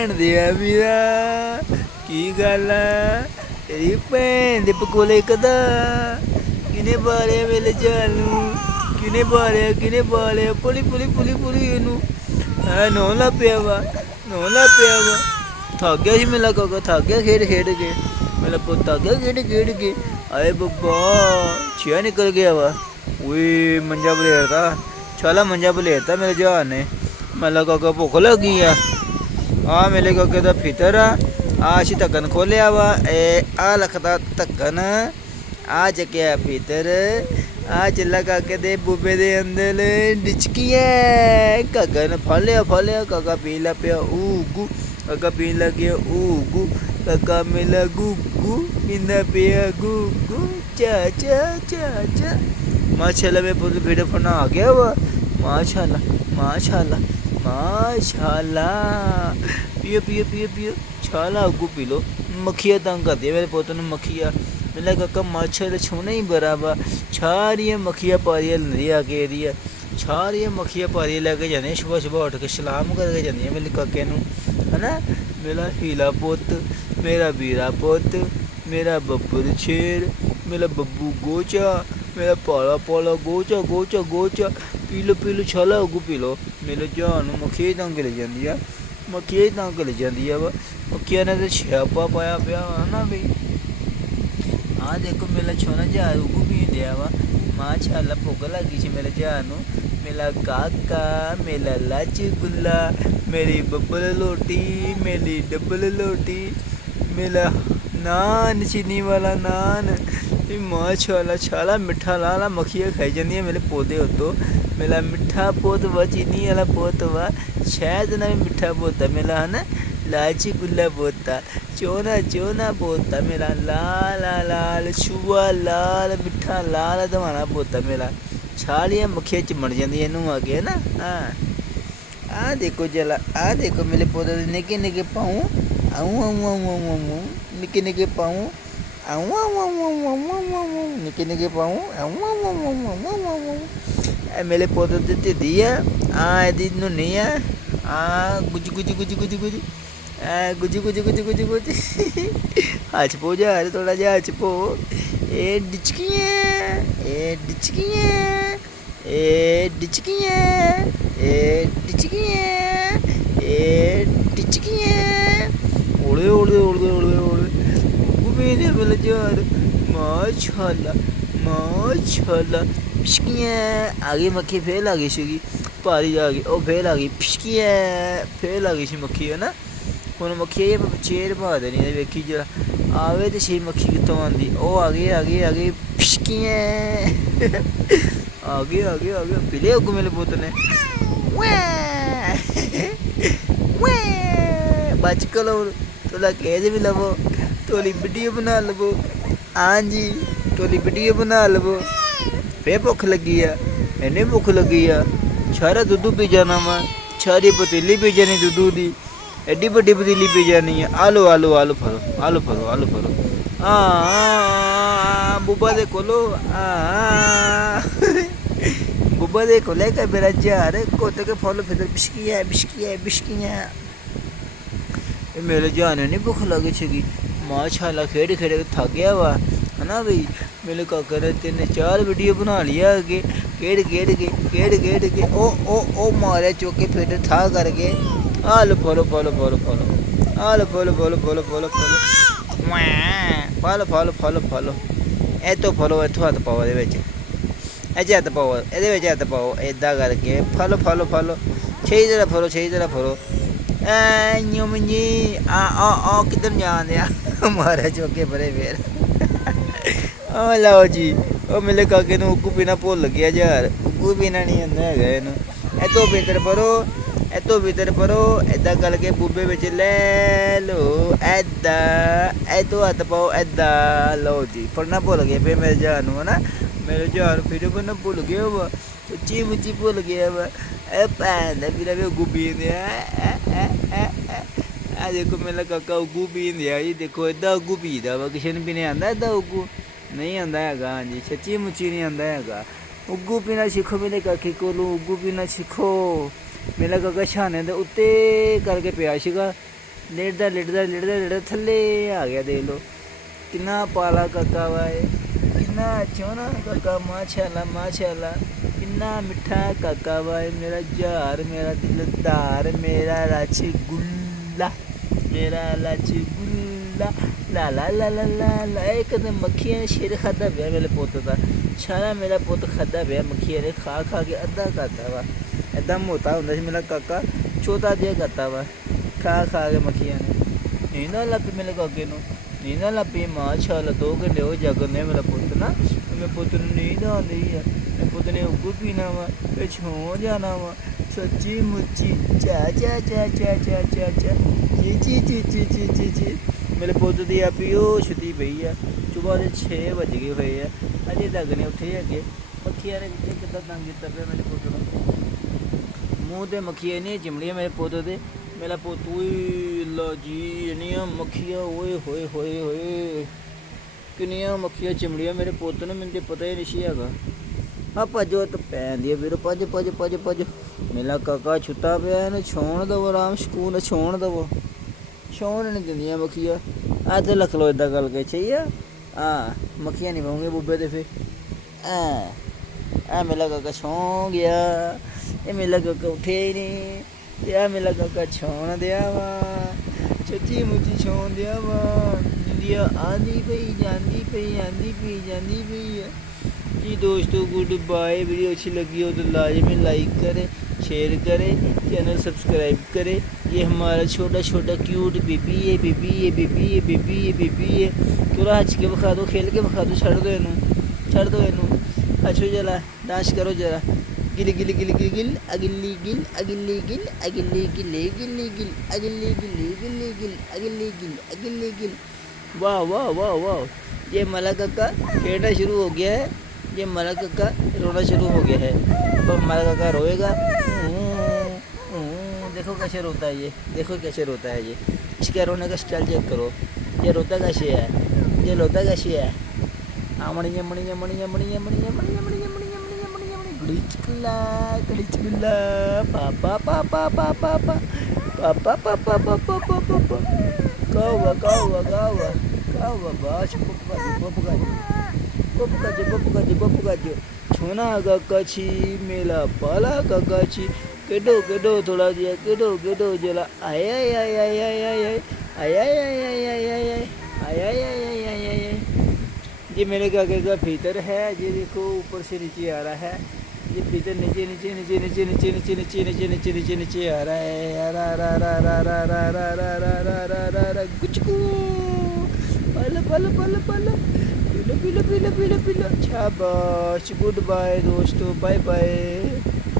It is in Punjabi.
ਭੈਣ ਦੇ ਆ ਵੀਰਾ ਕੀ ਗੱਲ ਆ ਤੇਰੀ ਭੈਣ ਦੇ ਪਕੋਲੇ ਕਦਾ ਕਿਨੇ ਬਾਰਿਆ ਮੇਰੇ ਜਾਨ ਨੂੰ ਕਿਨੇ ਬਾਰਿਆ ਪੁਲੀ ਇਹਨੂੰ ਨੌ ਲਾ ਪਿਆ ਵਾ ਥੱਕ ਗਿਆ ਸੀ ਮੇਰਾ ਕਾਕਾ ਥੱਕ ਗਿਆ ਖੇਡ ਕੇ ਮੇਰਾ ਪੁੱਤ ਥੱਕ ਗਿਆ ਖੇਡ ਕੇ ਆਏ ਬੱਬਾ ਛਿਆ ਨਿਕਲ ਗਿਆ ਵਾ ਓਏ ਮੰਜਾ ਬਲੇਰਦਾ ਛਾਲਾ ਮੰਜਾ ਬਲੇਰਦਾ ਮੇਰੇ ਜਹਾਨ ਨੇ ਮੇਰਾ ਕਾਕਾ ਭੁੱਖ ਲੱਗੀ ਆ ਮੇਰੇ ਕਾਕੇ ਦਾ ਫਿਤਰ ਆ ਅਸੀਂ ਢੱਕਣ ਖੋਲਿਆ ਵਾ ਆ ਲਖਦਾ ਢੱਕਣ ਆ ਚੱਕਿਆ ਫਿਤਰ ਆ ਚੱਲਾ ਕਾਕੇ ਦੇ ਬੂਬੇ ਦੇ ਅੰਦਰ ਡਿਚਕੀਆਂ ਕਾਕਾ ਨੇ ਫੜ ਲਿਆ ਕਾਕਾ ਪੀਣ ਲੱਗ ਪਿਆ ਊਗੂ ਕਾਕਾ ਪੀਣ ਲੱਗ ਗਿਆ ਊਗੂ ਕਾਕਾ ਮੇਲਾ ਗੂਗੂ ਪੀਂਦਾ ਪਿਆ ਗੂਗੂ ਚਾ ਮਾਸ਼ਾਅੱਲਾ ਮੈਂ ਪੁੱਤ ਵੀਡੀਓ ਬਣਾ ਆ ਗਿਆ ਵਾ ਮਾਸ਼ਾਅੱਲਾ ਪੀਓ ਛਾਲਾ ਅੱਗੂ ਪੀ ਲੋ ਮੱਖੀਆਂ ਤੰਗ ਕਰਦੀ ਮੇਰੇ ਪੁੱਤ ਨੂੰ ਮੱਖੀਆਂ ਮੇਰਾ ਕਾਕਾ ਮੱਛਰ ਛੂਣਾ ਹੀ ਬਰਾਬਰ ਸਾਰੀਆਂ ਮੱਖੀਆਂ ਪਾਰੀਆਂ ਲੰਦੀ ਆ ਕੇ ਇਹਦੀਆਂ ਸਾਰੀਆਂ ਮੱਖੀਆਂ ਪਾਰੀਆਂ ਲੈ ਕੇ ਜਾਂਦੀਆਂ ਸੁਬਹ ਉੱਠ ਕੇ ਸਲਾਮ ਕਰਕੇ ਜਾਂਦੀਆਂ ਮੇਰੇ ਕਾਕੇ ਨੂੰ ਹਨਾ ਮੇਰਾ ਹੀਲਾ ਪੁੱਤ ਮੇਰਾ ਵੀਰਾ ਪੁੱਤ ਮੇਰਾ ਬੱਬਰ ਸ਼ੇਰ ਮੇਰਾ ਬੱਬੂ ਗੋਚਾ ਮੇਰਾ ਪਾਲਾ ਗੋਚਾ ਪੀ ਲੋ ਛਾਲਾ ਅੱਗੂ ਪੀ ਲੋ ਮੇਰੇ ਜਾਨ ਨੂੰ ਮੱਖੀਆਂ ਤੰਗ ਲੈ ਜਾਂਦੀ ਆ ਵਾ ਮੱਖੀਆਂ ਨੇ ਤਾਂ ਛਾਪਾ ਪਾਇਆ ਪਿਆ ਹਨਾ ਬਈ ਆ ਦੇਖੋ ਮੇਰਾ ਛੋਨਾ ਜਹਾਜ਼ ਉਗੂ ਪੀਣ ਡਿਆ ਵਾ ਮਾਸ਼ਾਅੱਲਾ ਭੁੱਖ ਲੱਗੀ ਸੀ ਮੇਰੇ ਜਹਾਜ਼ ਨੂੰ ਮੇਰਾ ਕਾਕਾ ਮੇਰਾ ਲਾਚਗੁੱਲਾ ਮੇਰੀ ਬੱਬਲ ਲੋਟੀ ਮੇਰੀ ਡੱਬਲ ਲੋਟੀ ਮੇਰਾ ਨਾਨ ਚੀਨੀ ਵਾਲਾ ਨਾਨ ਮਾਸ਼ਾਅੱਲਾ ਛਾਲਾ ਮਿੱਠਾ ਲਾਲਾ ਮੱਖੀਆਂ ਖਾਈ ਜਾਂਦੀਆਂ ਮੇਰੇ ਪੌਦੇ ਉੱਤੋਂ ਮੇਰਾ ਮਿੱਠਾ ਪੌਦ ਵਾ ਚੀਨੀ ਵਾਲਾ ਪੌਦ ਵਾ ਸ਼ਾਇਦ ਨਾ ਮਿੱਠਾ ਪੌਦਾ ਮੇਰਾ ਹਨਾ ਲਾਚੀ ਗੁੱਲਾ ਪੋਤਾ ਚੋਨਾ ਪੋਤਾ ਮੇਰਾ ਲਾਲ ਛੂਆ ਲਾਲ ਮਿੱਠਾ ਲਾਲ ਦਵਾਣਾ ਪੋਤਾ ਮੇਰਾ ਛਾਲੀਆਂ ਮੱਖੀਆਂ ਚਿਮੜ ਜਾਂਦੀਆਂ ਇਹਨੂੰ ਆ ਕੇ ਨਾ ਆ ਦੇਖੋ ਜਲਾ ਆ ਦੇਖੋ ਮੇਰੇ ਪੌਦੇ ਦੇ ਨਿੱਕੇ ਪਾਉ ਨਿੱਕੇ ਪਾਉ ਨਿੱਕੇ ਪਾਉ ਇਹ ਮੇਰੇ ਪੌਦੇ ਦੇ ਢਿੱਡੀ ਆ ਇਹਦੀ ਨੁੰਨੀ ਆ ਗੁੱਜ ਹੱਥ ਪੋ ਜਾ ਥੋੜਾ ਜਿਹਾ ਹੱਥ ਪੋ ਇਹ ਡਿਚਕੀਆਂ ਓਲੇ ਗੁਬੀਨੇ ਮਿਲ ਜਾਰ ਮਾਸ਼ਾਅੱਲਾ ਪਿਸ਼ਕੀਆਂ ਆ ਗਈ ਮੱਖੀ ਫੇਲ ਆ ਗਈ ਸੀਗੀ ਭਾਰੀ ਆ ਗਈ ਉਹ ਫੇਲ ਆ ਗਈ ਪਿਸ਼ਕੀਆਂ ਫੇਲ ਆ ਗਈ ਸੀ ਮੱਖੀ ਹੈ ਨਾ ਹੁਣ ਮੱਖੀ ਇਹ ਚੇਰ ਪਾ ਦੇਣੀ ਇਹ ਵੇਖੀ ਜਰਾ ਆਵੇ ਤੇ ਛੇ ਮੱਖੀ ਕਿੱਥੋਂ ਆਉਂਦੀ ਉਹ ਆ ਗਈ ਪਿਸ਼ਕੀਆਂ ਆ ਗਏ ਪਿਲੇ ਅੱਗੋਂ ਮੇਰੇ ਪੁੱਤ ਨੇ ਬਚ ਕਲੋ ਤੋਲਾ ਕਹਿ ਵੀ ਲਵੋ ਤੋਲੀ ਵੀਡੀਓ ਬਣਾ ਲਵੋ ਹਾਂਜੀ ਤੋਲੀ ਵੀਡੀਓ ਬਣਾ ਲਵੋ ਫੇ ਭੁੱਖ ਲੱਗੀ ਆ ਇਹਨੇ ਭੁੱਖ ਲੱਗੀ ਆ ਸਾਰਾ ਦੁੱਧ ਪੀ ਜਾਣਾ ਵਾ ਸਾਰੀ ਪਤੀਲੀ ਪੀ ਜਾਣੀ ਦੁੱਧ ਦੀ ਐਡੀ ਵੱਡੀ ਪਤੀਲੀ ਪੀ ਜਾਣੀ ਆ ਆਲੋ ਫੜੋ ਬੁੱਬਾ ਦੇ ਕੋਲੋਂ ਬੁੱਬਾ ਦੇ ਕੋਲੇ ਕਾ ਮੇਰਾ ਯਾਰ ਕੋਤੇ ਕੇ ਫੋਲੋ ਫਿਰ ਬਿਸ਼ਕੀਆਂ ਇਹ ਮੇਰੇ ਜਾਨ ਨੇ ਭੁੱਖ ਲੱਗੀ ਸੀਗੀ ਮਾਸ਼ਾਅੱਲਾ ਖੇਡ ਕੇ ਥੱਕ ਗਿਆ ਵਾ ਹਨਾ ਬਈ ਮੇਰੇ ਕਾਕਾ ਨੇ 3-4 ਵੀਡੀਓ ਬਣਾ ਲਿਆ ਅੱਗੇ ਖੇਡ ਕੇ ਉਹ ਮਾਰਿਆ ਚੁੱਕ ਕੇ ਫਿਰ ਥਾ ਕਰਕੇ ਆਲ ਫੋਲੋ ਇਹ ਤੋਂ ਫੋਲੋ ਇੱਥੋਂ ਹੱਥ ਪਾਓ ਇਹਦੇ ਵਿੱਚ ਇਹਦੇ ਵਿੱਚ ਹੱਥ ਪਾਓ ਏਦਾਂ ਕਰਕੇ ਫੋਲੋ ਛੇ ਜਰਾ ਫੋਲੋ ਨਿਉਮਨੀ ਆ ਕਿੱਧਰ ਜਾਂਦੇ ਆ ਮਾਰਿਆ ਚੁੱਕ ਕੇ ਪਰੇ ਫੇਰ ਲਓ ਜੀ ਉਹ ਮੇਰੇ ਕਾਕੇ ਨੂੰ ਉੱਗੂ ਪੀਣਾ ਭੁੱਲ ਗਿਆ ਯਾਰ ਉੱਗੂ ਪੀਣਾ ਨਹੀਂ ਆਉਂਦਾ ਹੈਗਾ ਇਹਨੂੰ ਇਹ ਤੋਂ ਭੀਤਰ ਪਰੋ ਏਦਾਂ ਕਰਕੇ ਬੂਬੇ ਵਿੱਚ ਲੈ ਲਓ ਏਦਾਂ ਇਹ ਤੋਂ ਹੱਥ ਪਾਓ ਏਦਾਂ ਲਓ ਜੀ ਫੜਨਾ ਭੁੱਲ ਗਿਆ ਫੇਰ ਮੇਰੇ ਜਾਨ ਨੂੰ ਹਨਾ ਮੇਰੇ ਜਾਨ ਫਿਰ ਬੰਨਾ ਭੁੱਲ ਗਿਆ ਵਾ ਉੱਚੀ ਮੁੱਚੀ ਭੁੱਲ ਗਿਆ ਵਾ ਇਹ ਭੈਣ ਦਾ ਵੀਰਾ ਵੀ ਉੱਗੂ ਪੀਂਦੇ ਆ ਦੇਖੋ ਮੇਰਾ ਕਾਕਾ ਉੱਗੂ ਪੀਂਦੇ ਆ ਜੀ ਦੇਖੋ ਏਦਾਂ ਉੱਗੂ ਪੀਦਾ ਵਾ ਕਿਸੇ ਨੂੰ ਪੀਣੇ ਆਉਂਦਾ ਏਦਾਂ ਉੱਗੂ ਨਹੀਂ ਆਉਂਦਾ ਹੈਗਾ ਹਾਂਜੀ ਸੱਚੀ ਮੁੱਚੀ ਨਹੀਂ ਆਉਂਦਾ ਹੈਗਾ ਉੱਗੂ ਪੀਣਾ ਸਿੱਖੋ ਮੇਰੇ ਕਾਕੇ ਕੋਲੋਂ ਉੱਗੂ ਪੀਣਾ ਸਿੱਖੋ ਮੇਰਾ ਕਾਕਾ ਛਾਨੇ ਦੇ ਉੱਤੇ ਕਰਕੇ ਪਿਆ ਸੀਗਾ ਲੇਟਦਾ ਥੱਲੇ ਆ ਗਿਆ। ਦੇਖ ਲਓ ਕਿੰਨਾ ਪਾਲਾ ਕਾਕਾ ਵਾ ਇਹ, ਕਿੰਨਾ ਸੋਹਣਾ ਕਾਕਾ, ਮਾਸ਼ਾਅੱਲਾ ਕਿੰਨਾ ਮਿੱਠਾ ਕਾਕਾ ਵਾ ਇਹ, ਮੇਰਾ ਯਾਰ, ਮੇਰਾ ਦਿਲਦਾਰ, ਮੇਰਾ ਰਸਗੁੱਲਾ, ਲਾ ਲਾ ਲਾ ਲਾ ਲਾ ਲਾ। ਇਹ ਕਦੇ ਮੱਖੀਆਂ ਨੇ ਸ਼ੇਰ ਖਾਧਾ ਪਿਆ ਮੇਰੇ ਪੁੱਤ ਦਾ, ਸਾਰਾ ਮੇਰਾ ਪੁੱਤ ਖਾਧਾ ਪਿਆ ਮੱਖੀਆਂ ਨੇ, ਖਾ ਕੇ ਅੱਧਾ ਕਰਤਾ ਵਾ। ਇੱਦਾਂ ਮੋਟਾ ਹੁੰਦਾ ਸੀ ਮੇਰਾ ਕਾਕਾ, ਛੋਟਾ ਜਿਹਾ ਕਰਤਾ ਵਾ ਖਾ ਕੇ ਮੱਖੀਆਂ ਨੇ। ਨੀਂਦਾਂ ਲੱਗ ਪਈ ਮੇਰੇ ਕਾਕੇ ਨੂੰ, ਨੀਂਦਾਂ ਲੱਗ ਪਈ। ਮਾਸ਼ਾਅੱਲਾ 2 ਘੰਟੇ ਹੋ ਜਾਗਦੇ ਮੇਰਾ ਪੁੱਤ ਨਾ, ਮੇਰੇ ਪੁੱਤ ਨੂੰ ਨੀਂਦ ਆਉਂਦੀ ਆ, ਮੇਰੇ ਪੁੱਤ ਨੇ ਉੱਗੂ ਪੀਣਾ ਵਾ, ਫਿਰ ਛੋ ਜਾਣਾ ਵਾ, ਸੱਚੀ ਮੁੱਚੀ ਚਾ ਚੀ। ਮੇਰੇ ਪੁੱਤ ਦੀ ਆ ਪੀਓ ਛੁੱਟੀ ਪਈ ਆ, ਸੁਬਾਹ ਦੇ 6 ਵੱਜ ਗਏ ਹੋਏ ਆ, ਅਜੇ ਤੱਕ ਨੇ ਉੱਥੇ ਹੈਗੇ। ਮੱਖੀਆਂ ਨੇ ਕਿੱਦਾਂ ਤੰਗ ਕੀਤਾ ਪਿਆ ਮੇਰੇ ਪੁੱਤ ਨੂੰ, ਮੂੰਹ 'ਤੇ ਮੱਖੀਆਂ ਇੰਨੀਆਂ ਚਿਮੜੀਆਂ ਮੇਰੇ ਪੁੱਤ ਦੇ। ਮੇਰਾ ਪੁੱਤ ਓਏ ਲਾ ਜੀ ਇੰਨੀਆਂ ਮੱਖੀਆਂ, ਓਏ ਹੋਏ ਕਿੰਨੀਆਂ ਮੱਖੀਆਂ ਚਿਮੜੀਆਂ ਮੇਰੇ ਪੁੱਤ ਨੂੰ, ਮੈਨੂੰ ਤਾਂ ਪਤਾ ਹੀ ਨਹੀਂ ਸੀ ਹੈਗਾ। ਆ ਭੱਜੋ ਤਾਂ ਪੈਂਦੀ ਆ ਵੀਰੋ, ਭੱਜ। ਮੇਰਾ ਕਾਕਾ ਛੁੱਟਾ ਪਿਆ, ਇਹਨੂੰ ਛੋਣ ਦੇਵੋ, ਆਰਾਮ ਸਕੂਨ ਛੋਣ ਦੇਵੋ, ਛੋਣ ਨਹੀਂ ਦਿੰਦੀਆਂ ਮੱਖੀਆਂ। ਆ ਤੇ ਲਿਖ ਲਓ ਇੱਦਾਂ ਗੱਲ ਕੇ ਸਹੀ ਆ। ਮੱਖੀਆਂ ਨਹੀਂ ਪਾਉਂਗੇ ਬੁੱਬੇ ਤੇ ਫਿਰ। ਮੇਰਾ ਕਾਕਾ ਸੌਂ ਗਿਆ, ਇਹ ਮੇਰਾ ਕਾਕਾ ਉੱਠਿਆ ਹੀ ਨਹੀਂ, ਤੇ ਆ ਮੇਰਾ ਕਾਕਾ ਛੋਣ ਦਿਆ ਵਾ, ਸੱਚੀ ਮੁੱਚੀ ਛੋਣ ਦਿਆ ਵਾ। ਇੰਡੀਆ ਆਂਦੀ ਪਈ ਜਾਂਦੀ ਪਈ ਹੈ जी। दोस्तों गुड बाय। वीडियो अच्छी लगी हो तो लाजमी लाइक करें, शेयर करें, चैनल सब्सक्राइब करें। ये हमारा छोटा क्यूट बेबी है। थोड़ा हंस के बखा दो, खेल के बखा दो, छड़ दो इनू। अच्छा जरा डांस करो जरा, गिल वाह। ये मला काका खेलना शुरू हो गया है, ये मला काका रोना शुरू हो गया है। अब हमारा काका रोएगा, देखो कैसे रोता है ये, ये इसका रोने का स्टाइल चेक करो, ये रोता कैसे है। गलिचगुल्ला पापा बस पप्पू गाजो छोना काकाची मेला पाला काकाची केडो थोड़ा दिया केडो जला आया ये मेरे काके का भीतर है। ये देखो ऊपर से नीचे आ रहा है, ये भीतर नीचे आ रहा है। कुचकू पल शाबाश। गुड बाय दोस्तों, बाय।